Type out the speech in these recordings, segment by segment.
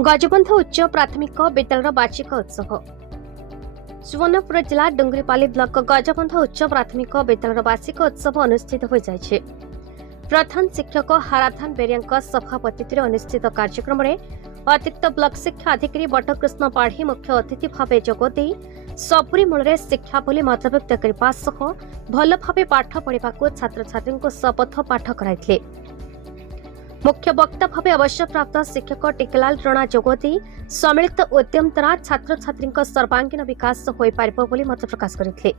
गजबंध उच्च प्राथमिक विद्यालय वार्षिक उत्सव सुवर्णपुर जिला डुंगरीपाली ब्लॉक गजबंध उच्च प्राथमिक विद्यालय वार्षिक उत्सव अनुष्ठित हो जाइछे। प्रधान शिक्षक हाराधन बेरिया सभापतित्व अनुष्ठित कार्यक्रम में अतिरिक्त ब्लॉक शिक्षा अधिकारी बटकृष्ण पाढ़ी मुख्य अतिथि भाव जोगदे सबुरी मूल शिक्षा बोली मतव्यक्त करने भल भाव पाठ पढ़ा छात्र छात्री शपथ पाठ कराइथिले। मुख्य वक्ता भाव अवसरप्राप्त शिक्षक टिकलाल रणा जोगदे सम्मिलित उद्यम द्वारा छात्र छात्री सर्वांगीन विकास हो पार मत प्रकाश करते।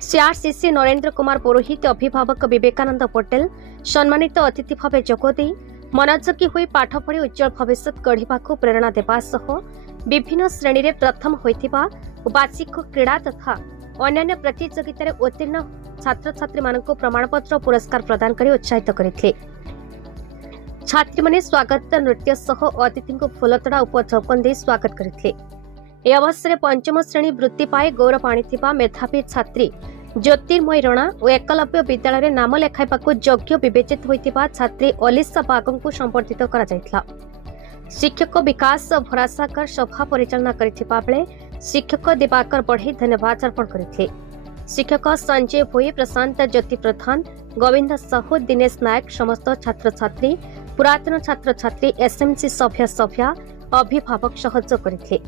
सीआरसीसी नरेंद्र कुमार पुरोहित अभिभावक विवेकानंद पटेल सम्मानित अतिथि भाव जोगदे मनोयोगी हो पाठ पढ़ी उज्जवल भविष्य गढ़ा प्रेरणा देवा सह विभिन्न श्रेणी में प्रथम होइथिबा वार्षिक क्रीड़ा तथा अन्य प्रतियोगितार उत्तीर्ण छात्र छात्री मानक प्रमाणपत्र पुरस्कार प्रदान कर उत्साहित करते। छात्री माने स्वागत नृत्य सह अतिथि को फूलतड़ा उपचौकन दे स्वागत करते। यह अवसर पंचम श्रेणी वृत्ति पाए गौरव आनी मेधावी छात्री ज्योतिर्मयी रणा और एकलव्य विद्यालय नाम लेखाइबाकू योग्य विवेचित होइतिबा छात्री अलिसा बागों को संबर्धित करा जायथिला। शिक्षक विकास भरासागर सभा परिचालना करिथिबा बेले शिक्षक दिवाकर बढ़ई धन्यवाद अर्पण करथिले। शिक्षक संजय भोई, प्रशांत ज्योति प्रधान, गोविंद साहू, दिनेश नायक समस्त छात्र छात्री पुरातन छात्र छात्री एसएमसी सभ्य सभ्या अभिभावक सहयोग करथिले।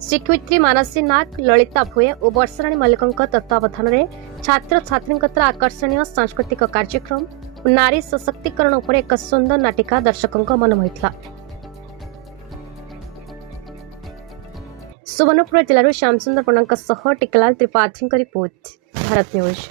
शिक्षयित्री मानसी नाग, ललिता भोये और वर्षाराणी मल्लिकों तत्वावधान में छात्र छात्री आकर्षणीय सांस्कृतिक कार्यक्रम और नारी सशक्तिकरण उपर एक सुंदर नाटिका दर्शकों मन मोहिथिला। सुवर्णपुर जिलूर श्यामसुंदर पण्डा टिकलाल त्रिपाठी रिपोर्ट, भारत न्यूज।